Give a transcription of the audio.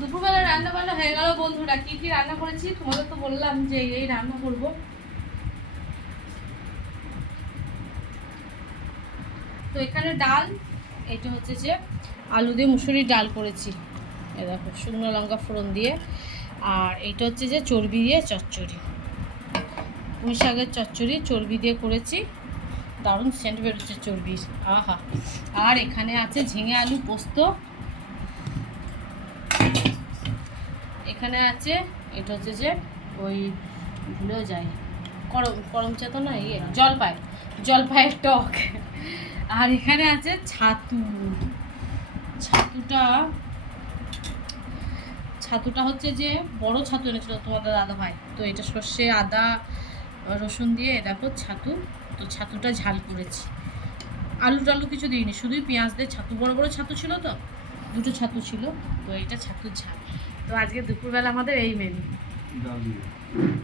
দুপুরবেলা রান্না বান্না হয়ে গেল বন্ধুরা। কি কি রান্না করেছি তোমাদের তো বললাম যে এই রান্না করব। তো এখানে ডাল, এটা হচ্ছে যে আলু দিয়ে মুসুরির ডাল করেছি, এ দেখো শুকনো লঙ্কা ফোড়ন দিয়ে। আর এইটা হচ্ছে যে চর্বি দিয়ে চচ্চড়ি, পুঁই শাকের চচ্চড়ি চর্বি দিয়ে করেছি, দারুণ সেন্ট বেরোচ্ছে চর্বির, আহা। আর এখানে আছে ঝিঙে আলু পোস্ত, এখানে আছে এটা হচ্ছে যে ওই ভুলেও যায় করমচা তো না, জলপাইয়ের টক। আর এখানে আছে ছাতুটা হচ্ছে যে বড় ছাতু এনেছিল তোমাদের দাদা ভাই। তো এটা সর্ষে আদা রসুন দিয়ে দেখো ছাতু, তো ছাতুটা ঝাল করেছি, আলু টালু কিছু দিইনি, শুধুই পেঁয়াজ দিয়ে ছাতু, বড় বড় ছাতু ছিল তো, দুটো ছাতু ছিল, তো এটা ছাতুর ঝাল। তো আজকে দুপুরবেলা আমাদের এই মেনু।